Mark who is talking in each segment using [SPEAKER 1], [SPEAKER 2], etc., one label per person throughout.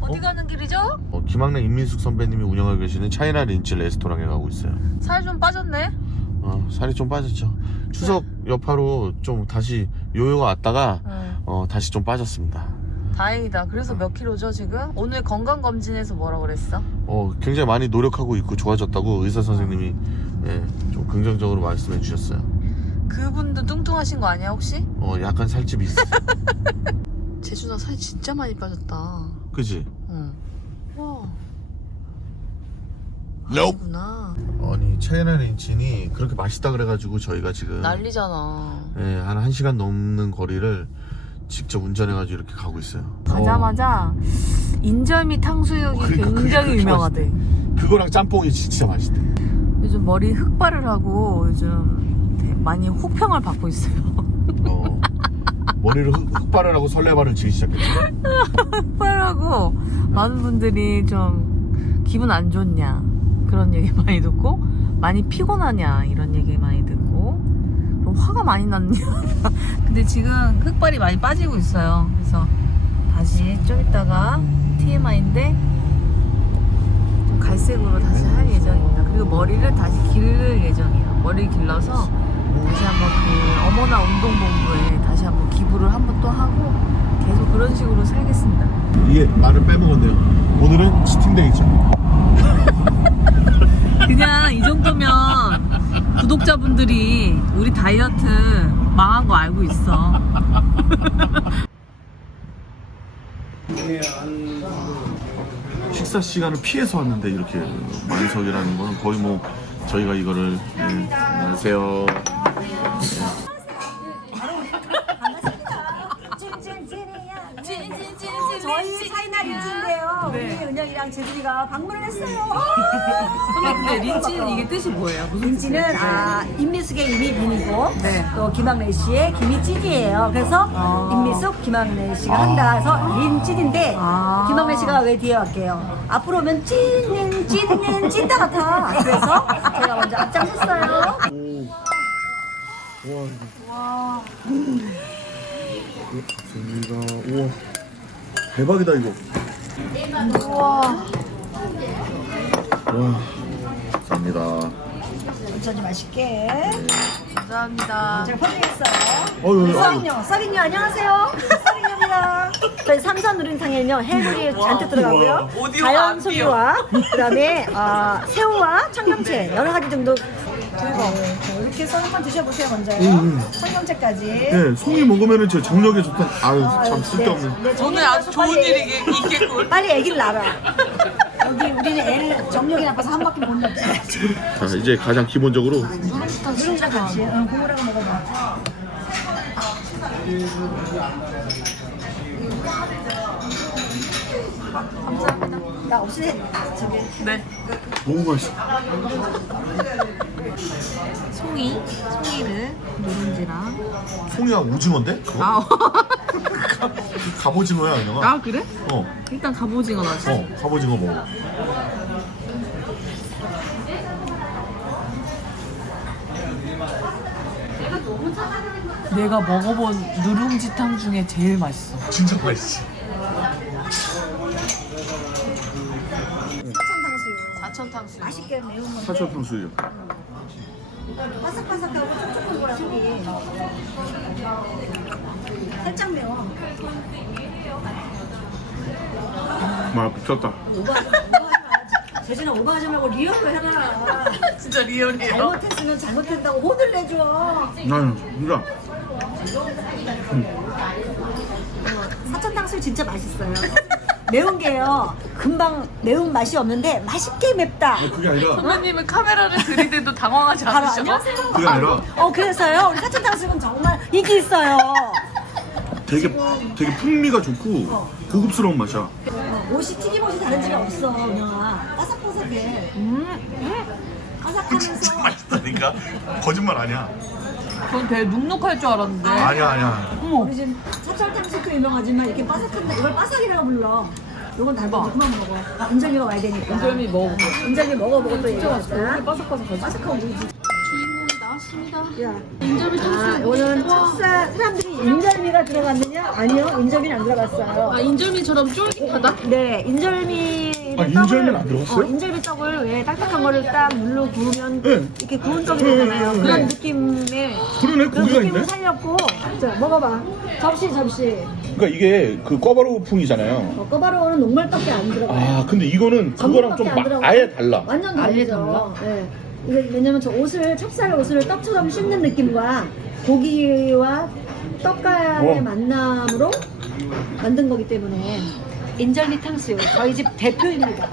[SPEAKER 1] 어디 가는 길이죠?
[SPEAKER 2] 김학래 임민숙 선배님이 운영하고 계시는 차이나 린치 레스토랑에 가고 있어요.
[SPEAKER 1] 살 좀 빠졌네.
[SPEAKER 2] 살이 좀 빠졌죠. 추석 여파로 좀 다시 요요가 왔다가 다시 좀 빠졌습니다.
[SPEAKER 1] 다행이다. 그래서 몇 킬로죠 지금? 오늘 건강검진에서 뭐라 그랬어?
[SPEAKER 2] 굉장히 많이 노력하고 있고 좋아졌다고 의사 선생님이 좀 긍정적으로 말씀해 주셨어요.
[SPEAKER 1] 그분도 뚱뚱하신 거 아니야 혹시?
[SPEAKER 2] 약간 살집이 있어.
[SPEAKER 1] 재준아 살 진짜 많이 빠졌다.
[SPEAKER 2] 그지?
[SPEAKER 1] 응. 와.
[SPEAKER 2] Nope.
[SPEAKER 1] 아니구나.
[SPEAKER 2] 아니 차이나 린치니 그렇게 맛있다 그래가지고 저희가 지금
[SPEAKER 1] 난리잖아.
[SPEAKER 2] 한 1시간 넘는 거리를 직접 운전해가지고 이렇게 가고 있어요.
[SPEAKER 1] 가자마자 인절미 탕수육이
[SPEAKER 2] 그러니까
[SPEAKER 1] 굉장히
[SPEAKER 2] 그게
[SPEAKER 1] 유명하대.
[SPEAKER 2] 그거랑 짬뽕이 진짜 맛있대.
[SPEAKER 1] 요즘 머리 흑발을 하고 요즘 많이 혹평을 받고 있어요.
[SPEAKER 2] 머리를 흑발을 하고 설레발을 지기 시작했지.
[SPEAKER 1] 흑발하고 많은 분들이 좀 기분 안 좋냐 그런 얘기 많이 듣고, 많이 피곤하냐 이런 얘기 많이 듣고, 그럼 화가 많이 났냐. 근데 지금 흑발이 많이 빠지고 있어요. 그래서 다시 좀 이따가 TMI인데 좀 갈색으로 다시 할 예정입니다. 그리고 머리를 다시 기를 예정이에요. 머리를 길러서 다시 한번 그 어머나 운동본부에 다시 한번 기부를 한번 또 하고 계속 그런 식으로 살겠습니다.
[SPEAKER 2] 이게 말을 빼먹었네요. 오늘은 치팅데이죠.
[SPEAKER 1] 그냥 이 정도면 구독자분들이 우리 다이어트 망한 거 알고 있어.
[SPEAKER 2] 식사 시간을 피해서 왔는데 이렇게 만석이라는 거는 거의 뭐 저희가 이거를 안녕하세요.
[SPEAKER 3] 저희 차이나 린치인데요.
[SPEAKER 1] 네.
[SPEAKER 3] 우리 은영이랑 재준이가 방문을 했어요.
[SPEAKER 1] 선배 근데 린치는 이게 뜻이 뭐예요? 무슨
[SPEAKER 3] 린치는 임미숙의 임이 빈이고
[SPEAKER 1] 네.
[SPEAKER 3] 또 김학래 씨의 김이 찐이에요. 그래서 임미숙, 김학래 씨가 한다. 그래서 린찐인데 김학래 씨가 왜 뒤에 갈게요? 앞으로 오면 찐는 찐다 같아. 그래서 제가 먼저 앞장섰어요.
[SPEAKER 2] 와. 재미가 우와 대박이다 이거.
[SPEAKER 1] 우와.
[SPEAKER 2] 와 감사합니다.
[SPEAKER 3] 천천히 맛있게.
[SPEAKER 1] 감사합니다.
[SPEAKER 3] 제가 퍼드리겠어요. 서빈요 안녕하세요. 서빈요입니다. 저희 삼선 누린탕에는요 해물이 잔뜩 들어가고요. 자연 소유와 그다음에 새우와 청경채 여러 가지 정도. 이렇게 해서 한번 드셔보세요 먼저요. 청경채까지.
[SPEAKER 2] 네, 송이 먹으면은 제 정력에 좋다. 아유 참 쓸데없는.
[SPEAKER 1] 오늘 아주 좋은 일이 있겠군.
[SPEAKER 3] 빨리 애기를 낳아. 여기 우리는 애를 정력이 나빠서 한 바퀴 못 넣지.
[SPEAKER 2] 자 이제 가장 기본적으로
[SPEAKER 3] 누룽지랑 같이 국물하고 먹어봐. 감사합니다. 나 없이 저기.
[SPEAKER 1] 네.
[SPEAKER 2] 너무 맛있어.
[SPEAKER 1] 송이를 누룽지랑.
[SPEAKER 2] 송이가 오징어인데? 그거?
[SPEAKER 1] 아,
[SPEAKER 2] 갑오징어야 은영아.
[SPEAKER 1] 그래?
[SPEAKER 2] 어.
[SPEAKER 1] 일단 갑오징어 나지.
[SPEAKER 2] 갑오징어 먹어.
[SPEAKER 1] 내가 먹어본 누룽지탕 중에 제일 맛있어.
[SPEAKER 2] 진짜 맛있지.
[SPEAKER 3] 사천 탕수육.
[SPEAKER 1] 사천 탕수육.
[SPEAKER 3] 맛있게 매운 건데.
[SPEAKER 2] 사천 탕수육.
[SPEAKER 3] 바삭바삭하고 촉촉한 거라 속이. 살짝 매워.
[SPEAKER 2] 미쳤다.
[SPEAKER 3] 재진아 오버하지 말고 리얼로 해라.
[SPEAKER 1] 진짜 리얼이에요.
[SPEAKER 3] 잘못했으면 잘못했다고 혼을 내줘.
[SPEAKER 2] 나는 진짜.
[SPEAKER 3] 사천 탕수육 진짜 맛있어요. 매운 게요. 금방 매운 맛이 없는데 맛있게 맵다.
[SPEAKER 2] 그게 아니라.
[SPEAKER 1] 선배님은 카메라를 들이대도 당황하지
[SPEAKER 3] 바로
[SPEAKER 1] 않으셔?
[SPEAKER 3] 안녕하세요.
[SPEAKER 2] 그게 아니라.
[SPEAKER 3] 그래서요. 우리 사천 탕수육은 정말 인기 있어요.
[SPEAKER 2] 되게 풍미가 좋고 고급스러운 맛이야.
[SPEAKER 3] 옷이 튀김옷이 다른 집에 없어, 은영아. 바삭바삭해. 바삭하면서.
[SPEAKER 2] 맛있다니까? 거짓말 아니야.
[SPEAKER 1] 전 되게 눅눅할 줄 알았는데.
[SPEAKER 2] 아니야.
[SPEAKER 3] 우리 집 찹쌀탕수육도 유명하지만 이렇게 바삭한데 이걸 바삭이라고 불러. 요건 달고 그만 먹어. 은정이가 와야 되니까.
[SPEAKER 1] 은정이 먹어봐.
[SPEAKER 3] 은정이 먹어보고 또 얘기하자.
[SPEAKER 1] 너무 바삭바삭하지?
[SPEAKER 3] 바삭하고 우리 집.
[SPEAKER 1] 주인공이 나왔어.
[SPEAKER 3] 야, 오늘 찹쌀 사람들이 인절미가 들어갔느냐? 아니요, 인절미는 안 들어갔어요.
[SPEAKER 1] 아, 인절미처럼 쫄깃하다?
[SPEAKER 3] 네, 인절미.
[SPEAKER 2] 아, 인절미는 안 들어갔어요?
[SPEAKER 3] 인절미 떡을 왜 딱딱한 거를 딱 물로 구우면
[SPEAKER 2] 네.
[SPEAKER 3] 이렇게 구운 떡이 되잖아요. 그런 느낌의
[SPEAKER 2] 그러네,
[SPEAKER 3] 그런
[SPEAKER 2] 고기가
[SPEAKER 3] 느낌을
[SPEAKER 2] 있네.
[SPEAKER 3] 살렸고. 자, 먹어봐. 접시.
[SPEAKER 2] 그러니까 이게 그 꿔바로우풍이잖아요.
[SPEAKER 3] 꼬바로우는 녹말밖에 안 들어가요.
[SPEAKER 2] 아 근데 이거는 그거랑 좀
[SPEAKER 3] 전분밖에 안 들어가고.
[SPEAKER 2] 아예 달라.
[SPEAKER 3] 완전 다르죠. 네. 이게 왜냐면 저 찹쌀 옷을 떡처럼 씹는 느낌과 고기와 떡간의 만남으로 만든 거기 때문에 인절미 탕수육 저희 집 대표입니다.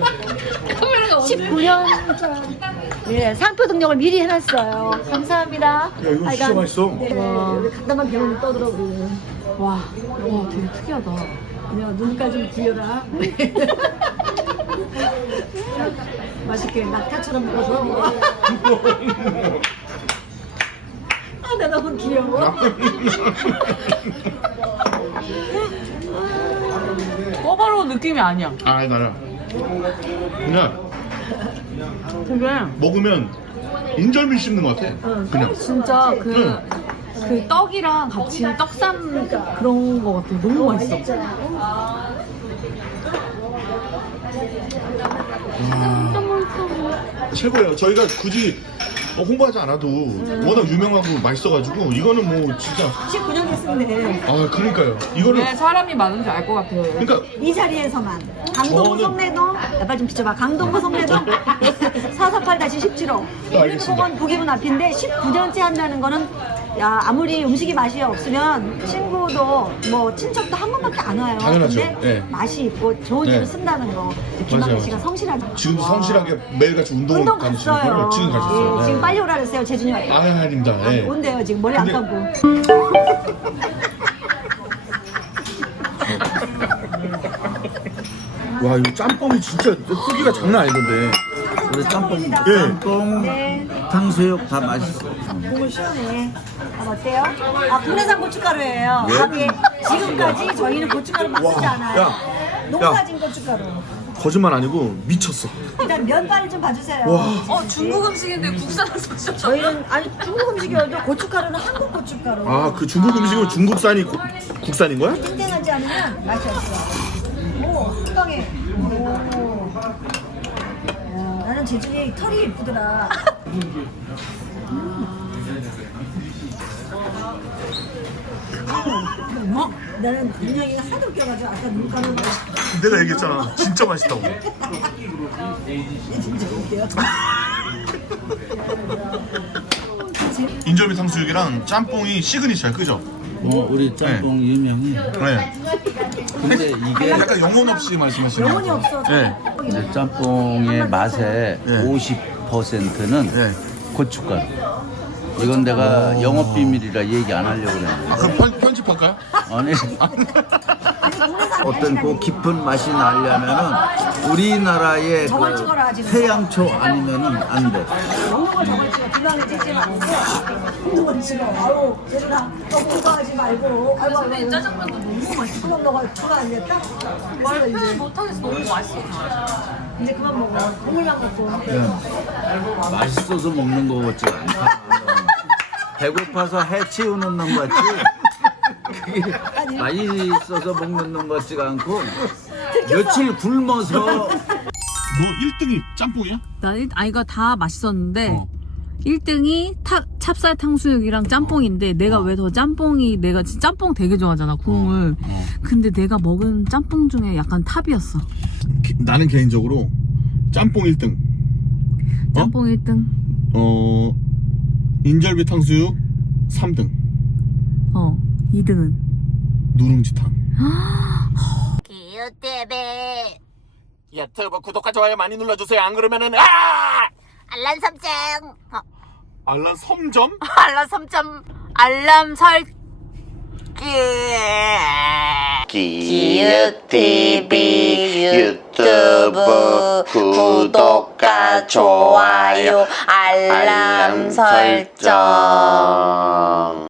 [SPEAKER 3] 19년 차. 네, 상표 등록을 미리 해놨어요. 감사합니다.
[SPEAKER 2] 야 이거 진짜 맛있어.
[SPEAKER 3] 네, 여기 간단한 병원을 떠들어오고.
[SPEAKER 1] 와, 되게 특이하다.
[SPEAKER 3] 그냥 눈깔 좀 부여라. 맛있게 낙타처럼 먹어서. 아, 나 너무 귀여워.
[SPEAKER 1] 꿔바로우 느낌이 아니야.
[SPEAKER 2] 아 나는 그냥
[SPEAKER 1] 되게
[SPEAKER 2] 먹으면 인절미 씹는 것 같아. 그냥.
[SPEAKER 1] 진짜 그 떡이랑 같이 떡산 그런 거 같아. 너무 맛있어.
[SPEAKER 2] 최고예요. 저희가 굳이 홍보하지 않아도 워낙 유명하고 맛있어가지고 이거는 뭐 진짜
[SPEAKER 3] 19년 됐는데
[SPEAKER 2] 아 그러니까요. 이거는
[SPEAKER 1] 왜 사람이 많은지 알 것 같아요.
[SPEAKER 2] 그러니까
[SPEAKER 3] 이 자리에서만 강동구
[SPEAKER 2] 저는-
[SPEAKER 3] 성내동 빨리 좀 비춰봐. 강동구 성내동 448-17호 국민공원 부기문 앞인데 19년째 한다는 거는 야 아무리 음식이 맛이 없으면 친구도 뭐 친척도 한 번밖에 안 와요.
[SPEAKER 2] 당연하죠.
[SPEAKER 3] 근데
[SPEAKER 2] 네.
[SPEAKER 3] 맛이 있고 좋은
[SPEAKER 2] 네.
[SPEAKER 3] 집을 쓴다는 거.
[SPEAKER 2] 맞아요.
[SPEAKER 3] 김학래 씨가 성실하죠.
[SPEAKER 2] 지금도 성실하게 매일같이 운동을
[SPEAKER 3] 운동
[SPEAKER 2] 다니시는
[SPEAKER 3] 갔어요.
[SPEAKER 2] 거를 지금 가셨어요.
[SPEAKER 3] 예, 지금 빨리 오라 그랬어요. 재준이 왔다.
[SPEAKER 2] 아 아닙니다. 예.
[SPEAKER 3] 온대요 지금 머리 안
[SPEAKER 2] 근데-
[SPEAKER 3] 감고.
[SPEAKER 2] 와 이거 짬뽕이 진짜 크기가 장난 아니던데.
[SPEAKER 4] 우리 짬뽕,
[SPEAKER 2] 예.
[SPEAKER 4] 짬뽕,
[SPEAKER 3] 네.
[SPEAKER 4] 탕수육 다 맛있어.
[SPEAKER 3] 국물 시원해. 어때요? 아 국내산 고춧가루예요. 밥에 지금까지 저희는 고춧가루 막 쓰지
[SPEAKER 2] 와,
[SPEAKER 3] 않아요.
[SPEAKER 2] 야,
[SPEAKER 3] 농사진 고춧가루.
[SPEAKER 2] 거짓말 아니고 미쳤어.
[SPEAKER 3] 일단 면발을 좀 봐주세요.
[SPEAKER 2] 와.
[SPEAKER 1] 중국 음식인데 국산에서 진짜.
[SPEAKER 3] 저희는 아니 중국 음식이어도 고춧가루는 한국 고춧가루.
[SPEAKER 2] 아 그 중국 음식은 중국산이 국산인 거야?
[SPEAKER 3] 땡땡하지 않으면 맛이 없어. 오, 흑방에. 오. 야, 나는 재준이 털이 예쁘더라. 나는 분명히 하도 웃겨가지고 아까 눈 감은 거
[SPEAKER 2] 내가 얘기했잖아. 진짜 맛있다고.
[SPEAKER 3] 진짜 웃겨요.
[SPEAKER 2] 인절미 탕수육이랑 짬뽕이 시그니처야, 그죠?
[SPEAKER 4] 우리 짬뽕 유명해.
[SPEAKER 2] 네.
[SPEAKER 4] 근데 이게
[SPEAKER 2] 약간 영혼 없이 말씀하시는
[SPEAKER 3] 영혼이 없어.
[SPEAKER 2] 네.
[SPEAKER 4] 이제 짬뽕의 맛의
[SPEAKER 2] 네.
[SPEAKER 4] 50%는
[SPEAKER 2] 네.
[SPEAKER 4] 고춧가루. 이건 내가 영업 비밀이라 얘기 안 하려고 그랬는데.
[SPEAKER 2] 아 그럼 편집할까요?
[SPEAKER 4] 아니 어떤 그 깊은 맛이 나려면은 우리나라의
[SPEAKER 3] 저걸
[SPEAKER 4] 그
[SPEAKER 3] 찍어라, 지금.
[SPEAKER 4] 태양초 아니면은 안 돼.
[SPEAKER 3] 먹는 걸 저걸 찍어. 비방에 찍지 말고 먹는 걸 찍어. 아유, 재준아, 너 공부하지 말고. 아이고, 아이고.
[SPEAKER 1] 짜장면도 너무 맛있어.
[SPEAKER 3] 그럼 너가 추가 안 됐다?
[SPEAKER 1] 말
[SPEAKER 3] 이제,
[SPEAKER 1] 표현 못하겠어. 너무 맛있어.
[SPEAKER 3] 이제 그만 먹어. 국물만 먹고.
[SPEAKER 4] 맛있어서 먹는 거 같지가 않다. 배고파서 해치우는 놈 같지. 그게 맛있어서 먹는 놈 같지가 않고 며칠 굶어서.
[SPEAKER 2] 너 1등이 짬뽕이야?
[SPEAKER 1] 아이가 다 맛있었는데 1등이 찹쌀 탕수육이랑 짬뽕인데 내가 왜 더 짬뽕이 내가 진짜 짬뽕 되게 좋아하잖아 국물. 근데 내가 먹은 짬뽕 중에 약간 탑이었어.
[SPEAKER 2] 나는 개인적으로 짬뽕 1등.
[SPEAKER 1] 짬뽕 1등.
[SPEAKER 2] 인절미 탕수육 3등.
[SPEAKER 1] 2등은
[SPEAKER 2] 누룽지탕.
[SPEAKER 5] 기우TV
[SPEAKER 2] 유튜브 구독과 좋아요 많이 눌러주세요. 안 그러면은
[SPEAKER 5] 알람 설정
[SPEAKER 2] 알람 섬점?
[SPEAKER 1] 알람 3점 알람 설
[SPEAKER 5] 기우TV 유튜브 구독과 좋아요 알람 설정